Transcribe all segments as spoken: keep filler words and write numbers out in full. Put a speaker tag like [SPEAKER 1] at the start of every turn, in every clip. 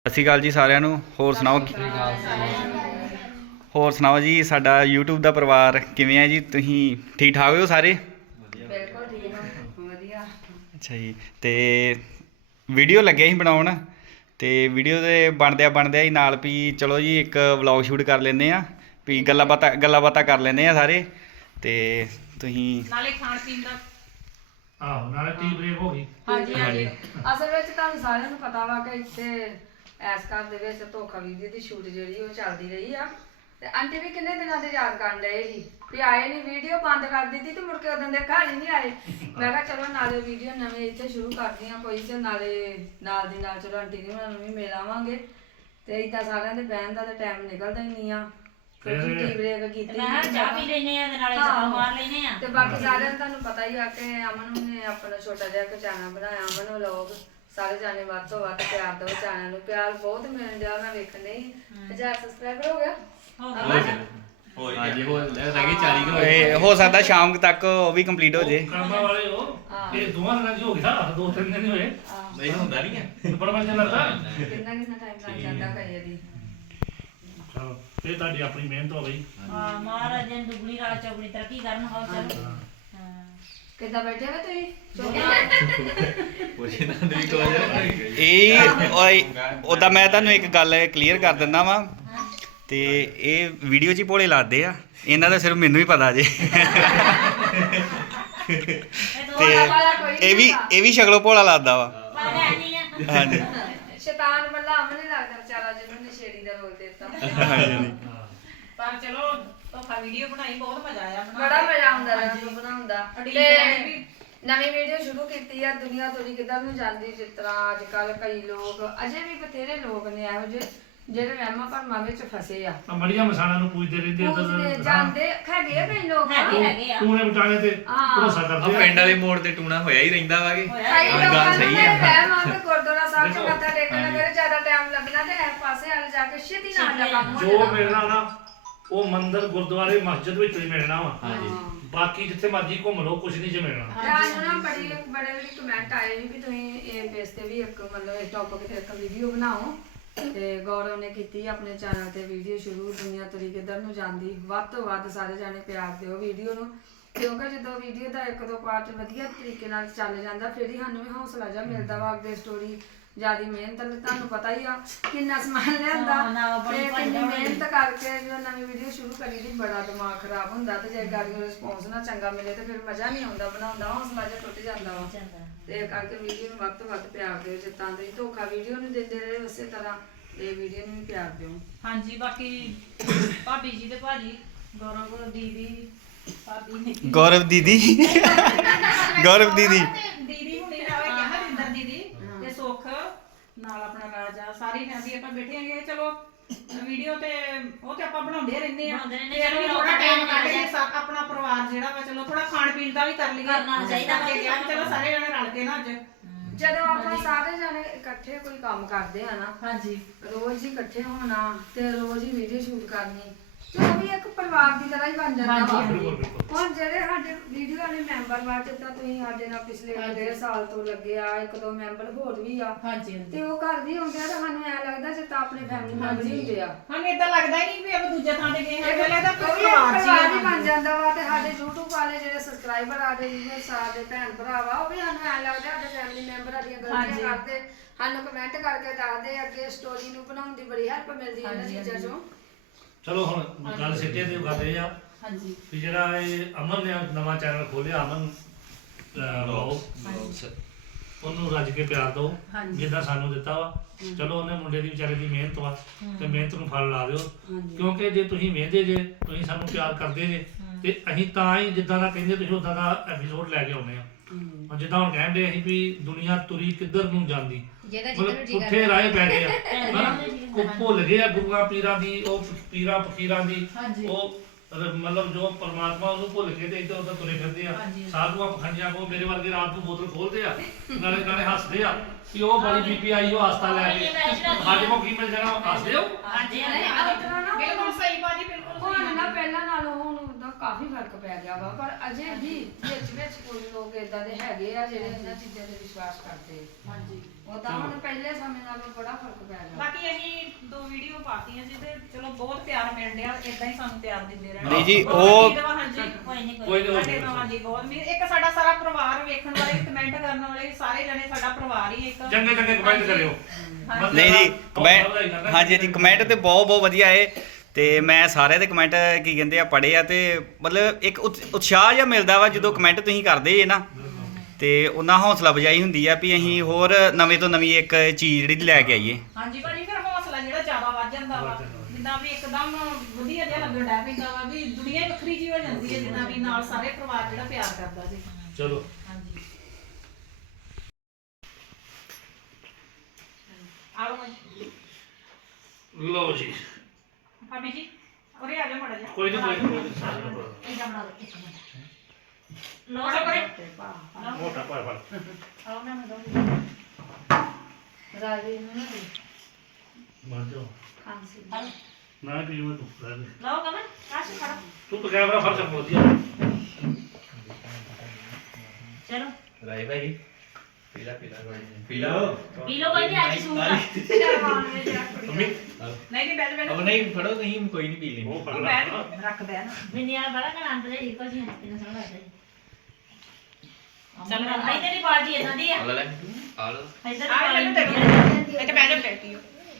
[SPEAKER 1] ਸਤਿ ਸ਼੍ਰੀ ਅਕਾਲ ਜੀ ਸਾਰਿਆਂ ਨੂੰ। ਹੋਰ ਸੁਣਾਓ ਹੋਰ ਸੁਣਾਓ ਜੀ, ਸਾਡਾ YouTube ਦਾ ਪਰਿਵਾਰ ਕਿਵੇਂ ਹੈ ਜੀ? ਤੁਸੀਂ ਠੀਕ ਠਾਕ ਹੋ ਸਾਰੇ?
[SPEAKER 2] ਬਿਲਕੁਲ ਠੀਕ ਹੋ ਵਧੀਆ।
[SPEAKER 1] ਅੱਛਾ ਜੀ, ਤੇ ਵੀਡੀਓ ਲੱਗਿਆ ਸੀ ਬਣਾਉਣ, ਤੇ ਵੀਡੀਓ ਦੇ ਬਣਦਿਆਂ ਬਣਦਿਆਂ ਹੀ ਨਾਲ ਵੀ ਚਲੋ ਜੀ ਇੱਕ ਵਲੌਗ ਸ਼ੂਟ ਕਰ ਲੈਂਦੇ ਆ, ਵੀ ਗੱਲਾਂ ਬਾਤਾਂ ਗੱਲਾਂ ਬਾਤਾਂ ਕਰ ਲੈਂਦੇ ਆ ਸਾਰੇ। ਤੇ ਤੁਸੀਂ
[SPEAKER 2] ਨਾਲੇ ਖਾਣ ਪੀਣ ਦਾ
[SPEAKER 3] ਆਹੋ ਨਾਲੇ ਟੀ ਬ੍ਰੇਕ ਹੋ ਗਈ।
[SPEAKER 2] ਹਾਂਜੀ ਹਾਂਜੀ ਅਸਲ ਵਿੱਚ ਤੁਹਾਨੂੰ ਸਾਰਿਆਂ ਨੂੰ ਪਤਾ ਵਾ ਕਿ ਇੱਥੇ ਇਸ ਘਰ ਦੇ ਵਿੱਚ ਧੋਖਾ ਵੀਡੀਓ ਦੀ ਸ਼ੂਟ ਜਿਹੜੀ ਉਹ ਚੱਲਦੀ ਰਹੀ ਆ, ਤੇ ਆਂਟੀ ਵੀ ਕਿੰਨੇ ਦਿਨਾਂ ਦੇ ਯਾਦ ਕਰਨ ਡਏ ਸੀ ਵੀ ਆਏ ਨਹੀਂ, ਵੀਡੀਓ ਬੰਦ ਕਰ ਦਿੱਤੀ ਤੇ ਮੁੜ ਕੇ ਉਦੋਂ ਦੇ ਘਰ ਹੀ ਨਹੀਂ ਆਏ। ਮੈਂ ਕਿਹਾ ਚਲੋ ਨਾਲੇ ਵੀਡੀਓ ਨਵੀਂ ਇੱਥੇ ਸ਼ੁਰੂ ਕਰਦੀ ਆ ਕੋਈ, ਤੇ ਨਾਲੇ ਨਾਲ ਦੀ ਨਾਲ ਚਲੋ ਆਂਟੀ ਜੀ ਉਹਨਾਂ ਨੂੰ ਵੀ ਮਿਲ ਆਵਾਂਗੇ। ਤੇ ਇਦਾਂ ਸਾਰਿਆਂ ਦੇ ਬਹਿਣ ਦਾ ਤਾਂ ਟਾਈਮ ਨਿਕਲਦਾ ਹੀ ਨਹੀਂ ਆ, ਕਿਉਂਕਿ ਟੀ ਬ੍ਰੇਕ ਕੀਤੀ
[SPEAKER 4] ਮੈਂ ਚਾਹ ਪੀ ਲੈਨੇ ਆ ਤੇ ਨਾਲੇ ਚਾਹ ਮਾਰ ਲੈਨੇ ਆ।
[SPEAKER 2] ਤੇ ਬਾਕੀ ਸਾਰਿਆਂ ਨੂੰ ਤੁਹਾਨੂੰ ਪਤਾ ਹੀ ਆ ਕਿ ਅਮਨ ਨੇ ਆਪਣਾ ਛੋਟਾ ਜਿਹਾ ਇੱਕ ਚੈਨਲ ਬਣਾਇਆ, ਅਮਨ ਵਲੋਗ। ਸਾਰੇ ਜਾਣੇ ਵੱਧ ਤੋਂ ਵੱਧ ਪਿਆਰ ਦਿਓ ਚੈਨਲ ਨੂੰ, ਪਿਆਰ ਬਹੁਤ ਮਿਲਣ ਡਿਆ। ਮੈਂ ਵੇਖਣ ਡਈ ਹਜ਼ਾਰ ਸਬਸਕ੍ਰਾਈਬਰ ਹੋ ਗਿਆ
[SPEAKER 5] ਹਾਂਜੀ ਹੋ ਰਹਿ ਗਏ ਚਾਲੀ ਕੁ
[SPEAKER 1] ਇਹ ਹੋ ਸਕਦਾ ਸ਼ਾਮ ਤੱਕ ਉਹ ਵੀ ਕੰਪਲੀਟ ਹੋ ਜੇ।
[SPEAKER 3] ਕਰਮਾ ਵਾਲੇ ਉਹ ਇਹ ਦੋਵਾਂ ਦਿਨਾਂ ਚ ਹੋ ਗਿਆ, ਦੋ ਤਿੰਨ ਦਿਨ ਹੀ ਹੋਏ।
[SPEAKER 5] ਨਹੀਂ ਹੁੰਦਾ ਨਹੀਂ ਹੈ
[SPEAKER 3] ਪਰ ਮੈਂ ਲੱਗਦਾ
[SPEAKER 2] ਕਿੰਨਾ ਕਿੰਨਾ ਟਾਈਮ ਲੱਗ ਜਾਂਦਾ ਕਈ ਵਾਰੀ।
[SPEAKER 3] ਚਲੋ ਇਹ ਤੁਹਾਡੀ ਆਪਣੀ ਮਿਹਨਤ ਹੋ ਗਈ।
[SPEAKER 4] ਹਾਂ ਮਹਾਰਾਜ ਨੇ ਦੁਗਣੀ ਰਾਤ ਚੌਗਣੀ ਤਰੱਕੀ ਕਰਨ। ਹੋ ਚਲੋ ਹਾਂ
[SPEAKER 2] ਕਿੱਦਾਂ ਬੈਠੇ ਹੋ ਤੁਸੀਂ?
[SPEAKER 5] ਪੁੱਛੇ ਨਾ ਨਹੀਂ ਕੋ ਜਾ
[SPEAKER 1] ਇਹ ਉਹਦਾ ਮੈਂ ਤੁਹਾਨੂੰ ਇੱਕ ਗੱਲ ਕਲੀਅਰ ਕਰ ਦਿੰਦਾ ਵਾਂ, ਤੇ ਇਹ ਵੀਡੀਓ 'ਚ ਹੀ ਭੋਲੇ ਲੱਗਦੇ ਆ, ਇਹਨਾਂ ਦਾ ਸਿਰਫ ਮੈਨੂੰ ਹੀ ਪਤਾ ਜੇ। ਤੇ ਇਹ ਵੀ ਇਹ ਵੀ ਸ਼ਕਲੋਂ ਭੋਲਾ ਲੱਗਦਾ ਵਾ। ਹਾਂਜੀ
[SPEAKER 2] ਸ਼ੈਤਾਨ ਮੱਲਾ ਅਮਨ ਹੀ ਲੱਗਦਾ ਵਿਚਾਰਾ, ਜਿਹਨੂੰ ਨਸ਼ੇੜੀ ਦਾ ਰੋਲ ਦਿੱਤਾ।
[SPEAKER 6] ਪਰ ਚਲੋ ਧੋਖਾ ਵੀਡੀਓ ਬਣਾਈ, ਬਹੁਤ ਮਜ਼ਾ ਆਇਆ ਬਣਾ
[SPEAKER 2] ਬੜਾ ਮਜ਼ਾ ਆਉਂਦਾ ਰਿਹਾ ਬਣਾਉਣ ਦਾ। ਤੇ ਨਵੀਂ ਵੀਡੀਓ ਸ਼ੁਰੂ ਕੀਤੀ ਆ, ਦੁਨੀਆ ਤੋਰੀ ਕਿੱਦਾਂ ਨੂੰ ਜਾਂਦੀ। ਜਿਸ ਤਰ੍ਹਾਂ ਅੱਜ ਕੱਲ ਕਈ ਲੋਕ, ਅਜੇ ਵੀ ਬਥੇਰੇ ਲੋਕ ਨੇ ਇਹੋ ਜਿਹੇ ਜਿਹੜੇ ਵਹਿਮਾਂ ਭਰਮਾਂ ਵਿੱਚ ਫਸੇ ਆ,
[SPEAKER 3] ਮੜੀਆਂ ਮਸਾਣਾ ਨੂੰ ਪੁੱਛਦੇ ਰਹਿੰਦੇ
[SPEAKER 2] ਪੁੱਛਦੇ ਜਾਂਦੇ ਹੈਗੇ ਆ ਕਈ ਲੋਕ।
[SPEAKER 4] ਹੈਗੇ ਹੈਗੇ ਆ।
[SPEAKER 3] ਟੂਣੇ ਬਟਾਲੇ ਤੇ ਭਰੋਸਾ
[SPEAKER 5] ਆ
[SPEAKER 3] ਕਰਦੇ ਆ।
[SPEAKER 5] ਪਿੰਡ ਵਾਲੇ ਮੋੜ ਤੇ ਟੂਣਾ ਹੋਇਆ ਹੀ ਰਹਿੰਦਾ ਵਾਗੇ।
[SPEAKER 2] ਕਈ
[SPEAKER 5] ਗੱਲ
[SPEAKER 2] ਲੋਕਾਂ
[SPEAKER 5] ਸਹੀ
[SPEAKER 2] ਨੇ
[SPEAKER 5] ਆ।
[SPEAKER 2] ਵਹਿਮ ਆ ਕਿ ਗੁਰਦੁਆਰਾ ਸਾਹਿਬ ਚ ਮੱਥਾ ਟੇਕਣ ਲੱਗੇ ਜ਼ਿਆਦਾ ਟਾਈਮ ਲੱਗਣਾ, ਤੇ ਇਸ ਪਾਸੇ ਵਾਲੇ ਜਾ ਕੇ ਛੇਤੀ ਨਾਲ ਦਾ ਕੰਮ ਹੋ
[SPEAKER 3] ਜੋ
[SPEAKER 2] ਜਾਣਾ।
[SPEAKER 3] ਮਿਲਣਾ ਨਾ ਉਹ ਮੰਦਿਰ ਗੁਰਦੁਆਰੇ ਮਸਜਿਦ ਵਿੱਚ ਹੀ ਮਿਲਣਾ ਵਾ।
[SPEAKER 5] ਹਾਂਜੀ
[SPEAKER 3] ਬਾਕੀ ਜਿੱਥੇ ਮਰਜ਼ੀ ਘੁੰਮ ਲਓ ਕੁਝ ਨਹੀਂ ਜੇ ਮਿਲਣਾ।
[SPEAKER 2] ਸਾਨੂੰ ਨਾ ਬੜੀ ਬੜੇ ਬੜੇ ਕਮੈਂਟ ਆਏ ਸੀ ਵੀ ਤੁਸੀਂ ਇਹ ਬੇਸ ਤੇ ਵੀ ਇੱਕ ਮਤਲਬ ਇਸ ਟੌਪਿਕ ਤੇ ਇੱਕ ਵੀਡੀਓ ਬਣਾਓ। ਤੇ ਗੌਰਵ ਨੇ ਕੀਤੀ ਆਪਣੇ ਚੈਨਲ ਤੇ ਵੀਡੀਓ ਸ਼ੁਰੂ, ਦੁਨੀਆ ਤੁਰੀ ਕਿੱਧਰ ਨੂੰ ਜਾਂਦੀ। ਵੱਧ ਤੋਂ ਵੱਧ ਸਾਰੇ ਜਾਣੇ ਪਿਆਰ ਦਿਓ ਵੀਡੀਓ ਨੂੰ, ਕਿਉਂਕਿ ਜਦੋਂ ਵੀਡੀਓ ਦਾ ਇੱਕ ਦੋ ਪਾਰਟ ਵਧੀਆ ਤਰੀਕੇ ਨਾਲ ਚੱਲ ਜਾਂਦਾ, ਫਿਰ ਹੀ ਸਾਨੂੰ ਵੀ ਹੌਸਲਾ ਜਿਹਾ ਮਿਲਦਾ ਵਾ ਅੱਗੇ ਸਟੋਰੀ ਜਿਆਦੀ ਮਿਹਨਤ। ਤੁਹਾਨੂੰ ਪਤਾ ਹੀ ਆ ਕਿੰਨਾ ਸਮਾਨ ਲਿਆਂਦਾ, ਤੇ ਕਿੰਨੀ ਮਿਹਨਤ ਕਰਕੇ ਜਦੋਂ ਨਵੀਂ ਵੀਡੀਓ ਸ਼ੁਰੂ ਕਰੀ ਦੀ ਬੜਾ ਦਿਮਾਗ ਖਰਾਬ ਹੁੰਦਾ, ਤੇ ਜੇ ਗਾੜੀ ਰਿਸਪੌਂਸ ਨਾ ਚੰਗਾ ਮਿਲੇ ਤੇ ਫਿਰ ਮਜ਼ਾ ਨਹੀਂ ਆਉਂਦਾ ਬਣਾਉਂਦਾ, ਹੌਸਲਾ ਜਿਹਾ ਟੁੱਟ ਜਾਂਦਾ ਵਾ। ਤੇ ਕਰਕੇ ਵੀਡੀਓ ਨੂੰ ਵੱਧ ਤੋਂ ਵੱਧ ਪਿਆਰ ਦਿਓ। ਜਿੱਦਾਂ ਤੁਸੀਂ ਧੋਖਾ ਵੀਡੀਓ ਨੂੰ ਦਿੰਦੇ ਰਹੇ ਉਸੇ ਤਰ੍ਹਾਂ ਇਹ ਵੀਡੀਓ ਨੂੰ ਵੀ ਪਿਆਰ ਦਿਓ।
[SPEAKER 6] ਹਾਂਜੀ ਬਾਕੀ ਭਾਬੀ ਜੀ ਤੇ ਭਾਜੀ ਗੌਰਵ ਦੀਦੀ ਭਾਬੀ ਨੇ
[SPEAKER 1] ਗੌਰਵ ਦੀਦੀ ਗੌਰਵ ਦੀਦੀ
[SPEAKER 6] ਦੀਦੀ ਹੁਣੀ ਨਾਲੇ ਕਿਹਾ ਰਿੰਦਰ ਦੀਦੀ ਤੇ ਸੁੱਖ ਨਾਲ ਆਪਣਾ ਰਾਜਾ ਸਾਰੀ ਫੈਮਿਲੀ ਆਪਾਂ ਬੈਠੇ ਆਂਗੇ। ਚਲੋ ਵੀਡੀਓ ਤੇ ਉਹ ਤੇ ਆਪਾਂ ਬਣਾਉਂਦੇ ਰਹਿੰਦੇ ਆ, ਤੇ ਚਲੋ ਥੋੜਾ ਟਾਈਮ ਕੱਢ ਕੇ ਸਾ- ਆਪਣਾ ਪਰਿਵਾਰ ਜਿਹੜਾ ਵਾ ਚਲੋ ਥੋੜਾ ਖਾਣ ਪੀਣ ਦਾ ਵੀ ਕਰ ਲਈਏ,
[SPEAKER 4] ਕਰਨਾ ਚਾਹੀਦਾ ਵਾ।
[SPEAKER 6] ਤੇ ਕਿਹਾ ਚਲੋ ਸਾਰੇ ਜਣੇ ਰਲ ਕੇ ਨਾ ਅੱਜ
[SPEAKER 2] ਜਦੋਂ ਆਪਾਂ ਸਾਰੇ ਜਾਣੇ ਇਕੱਠੇ ਕੋਈ ਕੰਮ ਕਰਦੇ ਆ ਨਾ,
[SPEAKER 6] ਹਾਂਜੀ
[SPEAKER 2] ਰੋਜ਼ ਹੀ ਇਕੱਠੇ ਹੋਣਾ ਤੇ ਰੋਜ਼ ਹੀ ਵੀਡੀਓ ਸ਼ੂਟ ਕਰਨੀ, ਤੇ ਉਹ ਵੀ ਇੱਕ ਪਰਿਵਾਰ ਦੀ ਤਰ੍ਹਾਂ ਹੀ ਬਣ ਜਾਂਦਾ ਵਾ।
[SPEAKER 3] ਬਿਲਕੁਲ ਬਿਲਕੁਲ।
[SPEAKER 2] ਹੁਣ ਜਿਹੜੇ ਸਾਡੇ ਵੀਡੀਓ ਵਾਲੇ ਮੈਂਬਰ ਵਾ, ਜਿੱਦਾਂ ਤੁਸੀਂ ਸਾਡੇ ਨਾਲ ਪਿਛਲੇ ਡੇਢ ਸਾਲ ਤੋਂ ਲੱਗੇ ਆ, ਇੱਕ ਦੋ ਮੈਂਬਰ ਹੋਰ ਵੀ ਆ,
[SPEAKER 6] ਹਾਂਜੀ
[SPEAKER 2] ਤੇ ਉਹ ਘਰ ਵੀ ਹੁੰਦੇ ਆ, ਤੇ ਸਾਨੂੰ ਐ ਲੱਗਦਾ ਜਿੱਦਾਂ ਆਪਣੇ ਫੈਮਿਲੀ ਮੈਂਬਰ ਹੀ ਹੁੰਦੇ ਆ।
[SPEAKER 6] ਸਾਨੂੰ ਏਦਾਂ ਲੱਗਦਾ ਹੀ ਨਹੀਂ ਵੀ ਆਪਾਂ ਦੂਜੇ ਥਾਂ ਤੇ ਗਏ ਹਾਂ,
[SPEAKER 2] ਇਹ
[SPEAKER 6] ਪਹਿਲਾਂ ਤਾਂ
[SPEAKER 2] ਉਹ ਵੀ ਇੱਕ
[SPEAKER 6] ਪਰਿਵਾਰ
[SPEAKER 2] ਪਰਿਵਾਰ ਹੀ
[SPEAKER 6] ਜੀ
[SPEAKER 2] ਬਣ ਜਾਂਦਾ ਵਾ। ਤੇ ਸਾਡੇ YouTube ਵਾਲੇ ਜਿਹੜੇ ਸਬਸਕ੍ਰਾਈਬਰ ਆ ਦੇ ਜਿਹੜੇ ਸਾਡੇ ਭੈਣ ਭਰਾ ਵਾ, ਉਹ ਵੀ ਸਾਨੂੰ ਐ ਲੱਗਦਾ ਸਾਡੇ ਫੈਮਿਲੀ ਮੈਂਬਰਾਂ ਦੀਆਂ ਗਲਤੀਆਂ ਕਰਦੇ, ਸਾਨੂੰ ਕਮੈਂਟ ਕਰਕੇ ਦੱਸਦੇ, ਅੱਗੇ ਸਟੋਰੀ ਨੂੰ ਬਣਾਉਣ ਦੀ ਬੜੀ ਹੈਲਪ ਮਿਲਦੀ ਹੈ ਇਹਨਾਂ ਚੀਜ਼ਾਂ ਚੋਂ।
[SPEAKER 3] ਚਲੋ ਹੁਣ ਗੱਲ ਸਿੱਟੇ ਤੇ ਗੱਲ ਇਹ ਆ
[SPEAKER 6] ਹਾਂਜੀ
[SPEAKER 3] ਵੀ ਜਿਹੜਾ ਇਹ ਅਮਨ ਨੇ ਨਵਾਂ ਚੈਨਲ ਖੋਲਿਆ, ਅਮਨ ਵਲੌਗ, ਉਹਨੂੰ ਰੱਜ ਕੇ ਪਿਆਰ ਦਿਓ ਜਿੱਦਾਂ ਸਾਨੂੰ ਦਿੱਤਾ ਵਾ। ਚਲੋ ਉਹਨੇ ਮੁੰਡੇ ਦੀ ਵਿਚਾਰੇ ਦੀ ਮਿਹਨਤ ਵਾ, ਤੇ ਮਿਹਨਤ ਨੂੰ ਫਲ ਲਾ ਦਿਓ, ਕਿਉਂਕਿ ਜੇ ਤੁਸੀਂ ਮਿਹਨਦੇ ਜੇ, ਤੁਸੀਂ ਸਾਨੂੰ ਪਿਆਰ ਕਰਦੇ ਜੇ, ਤੇ ਅਸੀਂ ਤਾਂ ਹੀ ਜਿੱਦਾਂ ਦਾ ਕਹਿੰਦੇ ਤੁਸੀਂ ਉਦਾਂ ਦਾ ਐਪੀਸੋਡ ਲੈ ਕੇ ਆਉਂਦੇ ਆ। ਜਿੱਦਾਂ ਹੁਣ ਕਹਿੰਦੇ ਅਸੀਂ ਵੀ ਦੁਨੀਆ ਤੁਰੀ ਕਿੱਧਰ ਨੂੰ ਜਾਂਦੀ, ਮਤਲਬ ਪੁੱਠੇ ਰਾਹ ਪੈ ਗਏ ਆ, ਉਹ ਭੁੱਲ ਗਏ ਆ ਗੁਰੂਆਂ ਪੀਰਾਂ ਦੀ, ਉਹ ਪੀਰਾਂ ਫਕੀਰਾਂ ਦੀ, ਉਹ ਮਤਲਬ ਜੋ ਪਰਮਾਤਮਾ ਉਹਨੂੰ ਭੁੱਲ ਕੇ ਤੇ ਇੱਧਰ ਉੱਧਰ ਤੁਰੇ ਫਿਰਦੇ ਆ। ਸਾਧੂਆਂ ਪਖੰਡੀਆਂ ਕੋ ਮੇਰੇ ਵਰਗੇ ਰਾਤ ਨੂੰ ਬੋਤਲ ਖੋਲਦੇ ਆ, ਨਾਲੇ ਨਾਲੇ ਹੱਸਦੇ ਆ ਕਿ ਉਹ ਬੜੀ ਬੀਬੀ ਆਈ ਉਹ ਹਸਤਾ ਲੈ ਕੇ, ਸਾਡੇ ਕੋਲ ਕੀ ਮਿਲ ਜਾਣਾ, ਹੱਸਦੇ ਹੋ।
[SPEAKER 4] ਹਾਂਜੀ
[SPEAKER 6] ਬਿਲਕੁਲ ਸਹੀ ਬਾਜੀ, ਬਿਲਕੁਲ
[SPEAKER 2] ਹੁਣ ਨਾ ਪਹਿਲਾਂ ਨਾਲੋਂ ਹੁਣ ਉਦਾਂ ਕਾਫੀ ਫਰਕ ਪੈ ਗਿਆ ਵਾ ਪਰ ਅਜੇ ਵੀ ਵਿੱਚ ਵਿੱਚ ਕੁਝ ਲੋਕ ਇਦਾਂ ਦੇ ਹੈਗੇ ਆ ਜਿਹੜੇ ਇਹਨਾਂ ਚੀਜ਼ਾਂ ਤੇ ਵਿਸ਼ਵਾਸ ਕਰਦੇ ਆ।
[SPEAKER 6] ਹਾਂਜੀ
[SPEAKER 2] ਉਹ ਤਾਂ ਹੁਣ ਪਹਿਲੇ ਸਮੇਂ ਨਾਲੋਂ ਬੜਾ ਫਰਕ ਪੈ ਗਿਆ।
[SPEAKER 6] ਬਾਕੀ ਅਸੀਂ ਦੋ ਵੀਡੀਓ ਪਾਤੀਆਂ ਜੀ ਤੇ ਚਲੋ ਬਹੁਤ ਪਿਆਰ ਮਿਲ ਰਿਹਾ ਇਦਾਂ ਹੀ ਸਾਨੂੰ ਪਿਆਰ ਦਿੰਦੇ ਰਹਿਣਾ।
[SPEAKER 1] ਨਹੀਂ ਜੀ,
[SPEAKER 6] ਬਹੁਤ
[SPEAKER 1] ਉਹ-
[SPEAKER 6] ਉਮੀਦ ਵਾ, ਹਾਂਜੀ
[SPEAKER 4] ਕੋਈ ਨਹੀਂ
[SPEAKER 3] ਕੋਈ
[SPEAKER 4] ਕੋਈ
[SPEAKER 3] ਨਹੀਂ
[SPEAKER 6] ਸਾਡੇ ਨਾਲ ਜੀ ਬਹੁਤ ਉਮੀਦ। ਇੱਕ ਸਾਡਾ ਸਾਰਾ ਪਰਿਵਾਰ ਵੇਖਣ ਵਾਲੇ ਕਮੈਂਟ ਕਰਨ ਵਾਲੇ ਸਾਰੇ ਜਣੇ ਸਾਡਾ ਪਰਿਵਾਰ ਹੀ ਇੱਕ
[SPEAKER 3] ਚੰਗੇ ਚੰਗੇ ਕਮੈਂਟ ਕਰਿਓ
[SPEAKER 6] ਹਾਂਜੀ।
[SPEAKER 1] ਨਹੀਂ ਜੀ ਕਮੈਂਟ ਹਾਂਜੀ ਜੀ ਕਮੈਂਟ ਤੇ ਬਹੁਤ ਬਹੁਤ ਵਧੀਆ ਏ ਤੇ ਮੈਂ ਸਾਰਿਆਂ ਦੇ ਕਮੈਂਟ ਕੀ ਕਹਿੰਦੇ ਆ ਪੜ੍ਹੇ ਆ ਤੇ ਮਤਲਬ ਇੱਕ ਉਤ- ਉਤਸ਼ਾਹ ਜਿਹਾ ਮਿਲਦਾ ਵਾ ਜਦੋਂ ਕਮੈਂਟ ਤੁਸੀਂ ਕਰਦੇ ਜੇ ਨਾ ਤੇ ਉਹਨਾਂ ਹੌਸਲਾ ਅਫਜ਼ਾਈ ਹੁੰਦੀ ਆ ਵੀ ਅਸੀਂ ਹੋਰ ਨਵੇਂ ਤੋਂ ਨਵੀਂ ਇੱਕ ਚੀਜ਼ ਜਿਹੜੀ ਲੈ ਕੇ ਆਈਏ।
[SPEAKER 6] ਹਾਂਜੀ ਭਾਜੀ ਫਿਰ ਹੌਸਲਾ ਜਿਹੜਾ ਜ਼ਿਆਦਾ ਵੱਧ ਜਾਂਦਾ ਵਾ ਜਿੱਦਾਂ ਵੀ ਇੱਕਦਮ ਵਧੀਆ ਜਿਹਾ ਲੱਗਣ ਡੈ ਪੈਂਦਾ ਵਾ ਵੀ ਦੁਨੀਆ ਹੀ ਵੱਖਰੀ ਜਿਹੀ ਹੋ ਜਾਂਦੀ ਹੈ ਜਿੱਦਾਂ ਵੀ ਨਾਲ ਸਾਰੇ ਪਰਿਵਾਰ ਜਿਹੜਾ ਪਿਆਰ ਕਰਦਾ ਜੀ।
[SPEAKER 3] ਚਲੋ
[SPEAKER 6] ਹਾਂਜੀ ਆਲੋ
[SPEAKER 3] ਲਓ ਜੀ
[SPEAKER 6] ਭਾਬੀ ਜੀ ਉਰੇ ਆ ਜਾ ਮੜਾ ਜਾ
[SPEAKER 3] ਕੋਈ ਨਹੀਂ ਕੋਈ ਨਹੀਂ, ਕੋਈ ਨਹੀਂ ਸਾਰਿਆਂ ਨੂੰ ਪਤਾ।
[SPEAKER 4] ਇਹ ਜਮਣਾ ਇੱਕ ਮਿੰਟ ਲੋ
[SPEAKER 6] ਮੜਾ ਪਰੇ
[SPEAKER 3] ਮੋਟਾ ਭਾਈ ਭਾਈ
[SPEAKER 6] ਆਓ ਨਾ ਮੈਂ ਦੋ
[SPEAKER 2] ਰਾਜੀ ਨੂੰ ਨਾ
[SPEAKER 3] ਮਾਰ ਜਾਓ
[SPEAKER 2] ਖਾਂਸੀ
[SPEAKER 3] ਨਾ ਕਿ ਮੈਂ ਤੂੰ ਰਹਿ ਦੇ।
[SPEAKER 4] ਲੋ ਕਮਨ ਕਾਸ਼ ਖੜਾ
[SPEAKER 3] ਤੂੰ ਤਾਂ ਕੈਮਰਾ ਫੜ ਸਕਦਾ ਵਧੀਆ
[SPEAKER 4] ਚਲੋ
[SPEAKER 5] ਰਾਈ ਭਾਈ ਪੀਲਾ ਪੀਲਾ ਪੀਲਾ
[SPEAKER 4] ਪੀ ਲੋ ਕੋਈ ਨਹੀਂ ਅੱਜ ਸੂਟ ਆ
[SPEAKER 3] ਮੰਮੀ
[SPEAKER 6] ਨਹੀਂ ਨਹੀਂ ਬੈਠ ਬੈਠ
[SPEAKER 5] ਅਬ ਨਹੀਂ ਫੜੋ ਨਹੀਂ ਕੋਈ ਨਹੀਂ ਪੀ ਲੈਣੀ
[SPEAKER 3] ਉਹ ਫੜ
[SPEAKER 6] ਤੂੰ
[SPEAKER 3] ਲੈ
[SPEAKER 6] ਬੈਠ ਰੱਖ ਦੇ ਨਾ
[SPEAKER 4] ਮਿੰਨੀਆਂ ਬੜਾ ਨਾ ਅੰਦਰ ਹੀ ਕੁਝ ਨਹੀਂ ਤੈਨੂੰ ਸਮਝ ਆਉਂਦਾ
[SPEAKER 6] ਚੱਲ
[SPEAKER 4] ਚੱਲ ਆਈ ਤੇਰੀ ਪਾਰਟੀ ਇਦਾਂ ਦੀ ਆ
[SPEAKER 5] ਆ ਲੈ ਆ ਲੈ
[SPEAKER 4] ਇਧਰ
[SPEAKER 6] ਆ
[SPEAKER 4] ਪਾਰਟੀ
[SPEAKER 6] ਮੈਨੂੰ ਤੇ ਇੱਥੇ ਬੈਠ ਜਾ ਬੈਠੀਓ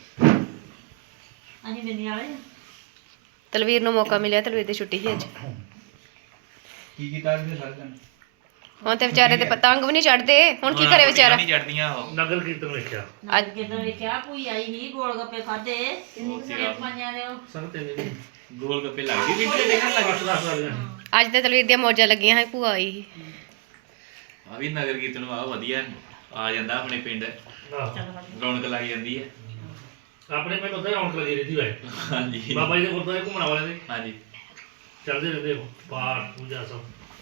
[SPEAKER 4] ਅਸੀਂ ਮਿੰਨੀਆਂ ਵਾਲੇ
[SPEAKER 7] ਤਲਵੀਰ ਨੂੰ ਮੌਕਾ ਮਿਲਿਆ ਤਲਵੀਰ ਦੀ ਛੁੱਟੀ ਸੀ ਅੱਜ
[SPEAKER 5] ਕੀ ਕੀਤਾ ਜੀ ਸਾਰੇ ਜਣ
[SPEAKER 7] ਹੁਣ ਤੇ ਵਿਚਾਰੇ ਤੇ ਪਤੰਗ ਵੀ ਨਹੀਂ ਚੜਦੇ ਹੁਣ ਕੀ ਕਰੇ ਵਿਚਾਰਾ
[SPEAKER 5] ਨਹੀਂ ਚੜਦੀਆਂ ਉਹ
[SPEAKER 3] ਨਗਰ ਕੀਰਤਨ ਵੇਖਿਆ
[SPEAKER 4] ਅੱਜ ਕਿਦਾਂ ਵੇਖਿਆ ਕੋਈ ਆਈ ਨਹੀਂ ਗੋਲ ਗੱਪੇ ਖਾਦੇ ਕਿੰਨੀ ਸਾਰੇ ਪੰਜਾਂ ਦੇ ਉਹ
[SPEAKER 3] ਸੰਗਤੇ ਨੇ
[SPEAKER 5] ਗੋਲ ਗੱਪੇ ਲੱਗ ਗਈ ਵੀਡੀਓ ਦੇਖਣ ਲੱਗ
[SPEAKER 3] ਲੱਗ ਲੱਗ ਲੱਗ
[SPEAKER 7] ਅੱਜ ਤੇ ਤਲਵੀਰ ਦੀਆਂ ਮੌਜਾਂ ਲੱਗੀਆਂ ਸੀ ਭੂਆ ਆਈ ਸੀ
[SPEAKER 5] ਆ ਵੀ ਨਗਰ ਕੀਰਤਨ ਆ ਵਧੀਆ ਆ ਜਾਂਦਾ ਆਪਣੇ ਪਿੰਡ ਰੌਣਕ ਲੱਗ ਜਾਂਦੀ ਹੈ
[SPEAKER 3] ਆਪਣੇ ਪਿੰਡ ਉੱਤੇ ਰੌਣਕ ਲੱਗੀ ਰਹਿੰਦੀ ਹੈ
[SPEAKER 5] ਹਾਂਜੀ
[SPEAKER 3] ਬਾਬਾ ਜੀ ਦੇ ਗੁਰਦੁਆਰੇ ਘੁੰਮਣ ਵਾਲੇ ਦੇ
[SPEAKER 5] ਹਾਂਜੀ
[SPEAKER 3] ਚੱਲਦੇ ਰਹਿੰਦੇ ਉਹ ਪਾਠ ਪੂਜਾ ਸਭ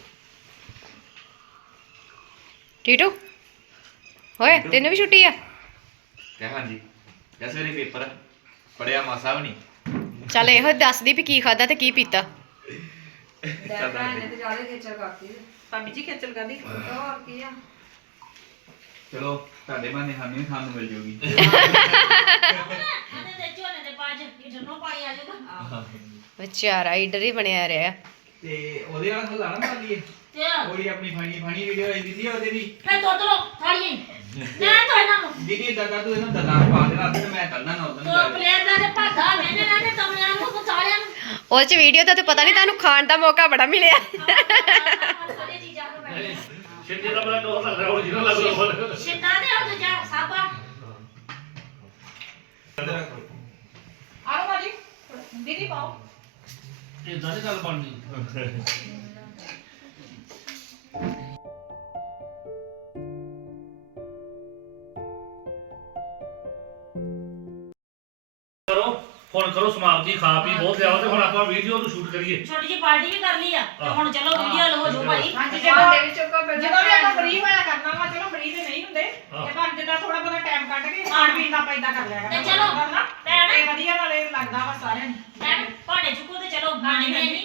[SPEAKER 7] ਟੀਟੂ ਹੋਏ ਤੈਨੂੰ ਵੀ ਛੁੱਟੀ ਆ
[SPEAKER 5] ਤੇ ਹਾਂਜੀ ਜਸ ਵੇਲੇ ਪੇਪਰ ਪੜਿਆ ਮਾਸਾ ਵੀ ਨਹੀਂ
[SPEAKER 7] ਚੱਲ ਇਹੋ ਦੱਸਦੀ ਵੀ ਕੀ ਖਾਦਾ ਤੇ ਕੀ ਪੀਤਾ
[SPEAKER 2] ਡੈ ਭੈਣ ਨੇ ਤੇ ਜ਼ਿਆਦਾ ਖੇਚਲ ਕਰਤੀ ਤੇ
[SPEAKER 6] ਭਾਬੀ ਜੀ ਖੇਚਲ ਕਰਦੀ
[SPEAKER 2] ਹੋਰ ਕੀ ਆ
[SPEAKER 5] ਚਲੋ ਤੁਹਾਡੇ ਮਾਨੇ ਸਾਨੂੰ ਵੀ ਖਾਣ ਨੂੰ ਮਿਲ ਜੂਗੀ
[SPEAKER 4] ਉਹਦੇ ਤੇ ਝੋਨੇ ਦੇ ਪਾਜ ਇਹ ਜਨੋ ਪਾਈ ਆ ਜਾਊਗਾ
[SPEAKER 7] ਵਿਚਾਰਾ ਈਡਰ ਹੀ ਬਣਿਆ ਰਿਹਾ
[SPEAKER 5] ਤੇ ਉਹਦੇ ਵਾਲਾ ਹੱਲਾ ਨਾ ਮਾਰ ਲਈਏ
[SPEAKER 4] ਤੇ
[SPEAKER 5] ਉਹਦੀ ਆਪਣੀ ਫਨੀ ਫਨੀ ਵੀਡੀਓ ਆਈ ਸੀ ਉਹਦੇ ਦੀ
[SPEAKER 4] ਫੇ ਦੁੱਧ ਲੋ ਥਾੜੀਆਂ ਨਾ ਤੋ ਇਹਨਾਂ ਨੂੰ
[SPEAKER 5] ਦੀਦੀ ਇਦਾਂ ਕਰ ਤੂੰ ਇਹਨਾਂ ਦਲਾਂ ਪਾ ਦੇਣਾ ਤੇ ਮੈਂ ਕਰਨਾ ਨਾ ਉਦੋਂ
[SPEAKER 4] ਤੋ ਪਲੇਟ ਦਾ ਤੇ ਭਾਗਾ ਮੈਨੇ ਨਾ ਤੇ ਤਮਲਿਆਂ ਨੂੰ ਕੋ ਸਾਰਿਆਂ ਨੂੰ
[SPEAKER 7] ਉਹਦੇ ਚ ਵੀਡੀਓ ਤਾਂ ਤੇ ਪਤਾ ਨਹੀਂ ਤੁਹਾਨੂੰ ਖਾਣ ਦਾ ਮੌਕਾ ਬੜਾ ਮਿਲਿਆ
[SPEAKER 4] ਸਾਰੇ ਚੀਜ਼ਾਂ ਨੂੰ ਬੈਠੇ
[SPEAKER 3] ਛੇਤੀ ਦਾ ਬੜਾ ਡੋਰ ਲੱਗ ਰਿਹਾ ਉਹ ਜਿਹਨਾਂ ਲੱਗ ਰਿਹਾ
[SPEAKER 4] ਸ਼ਿੰਦਾ ਦੇ ਉਹ ਦੂਜਾ ਸਾਬਾ
[SPEAKER 6] ਆਲੋ ਭਾਜੀ ਦੀਦੀ ਪਾਓ
[SPEAKER 3] ਇਦਾਂ ਦੀ ਗੱਲ ਬਣਨੀ ਕਰੋ ਹੁਣ ਕਰੋ ਸਮਾਪਤੀ ਖਾ ਪੀ ਬਹੁਤ ਲਿਆਓ ਤੇ ਹੁਣ ਆਪਾਂ ਵੀਡੀਓ ਨੂੰ ਸ਼ੂਟ ਕਰੀਏ
[SPEAKER 4] ਛੋਟੀ ਜਿਹੀ ਪਾਰਟੀ ਵੀ ਕਰ ਲਈ ਆ ਤੇ ਹੁਣ ਚਲੋ ਵੀਡੀਓ ਲਓ ਜੋ ਭਾਈ
[SPEAKER 6] ਹਾਂਜੀ
[SPEAKER 2] ਭਾਂਡੇ
[SPEAKER 6] ਜਦੋਂ
[SPEAKER 2] ਵਿੱਚੋਂ ਕੋ ਪਹਿਲਾਂ
[SPEAKER 6] ਜਦੋਂ ਵੀ ਆਪਾਂ ਫ੍ਰੀ ਹੋਇਆ ਕਰਨਾ ਵਾ ਚਲੋ ਫ੍ਰੀ ਤੇ ਨਹੀਂ ਹੁੰਦੇ ਤੇ ਪਰ ਜਿੱਦਾਂ ਥੋੜਾ ਬਹੁਤਾ ਟਾਈਮ ਕੱਢ ਕੇ ਖਾਣ ਪੀਣ ਦਾ ਆਪਾਂ ਏਦਾਂ ਕਰ ਲਿਆ
[SPEAKER 4] ਤੇ
[SPEAKER 6] ਕਰਨਾ
[SPEAKER 4] ਚਲੋ,
[SPEAKER 6] ਕਰਨਾ
[SPEAKER 4] ਭੈਣ।
[SPEAKER 6] ਤੇ ਵਧੀਆ ਨਾਲੇ ਲੱਗਦਾ ਵਾ ਸਾਰਿਆਂ ਨੂੰ
[SPEAKER 4] ਮੈਂ ਭਾਂਡੇ ਚੁੱਕੋ ਤੇ ਚਲੋ ਬਣਾਣੇ ਨਹੀਂ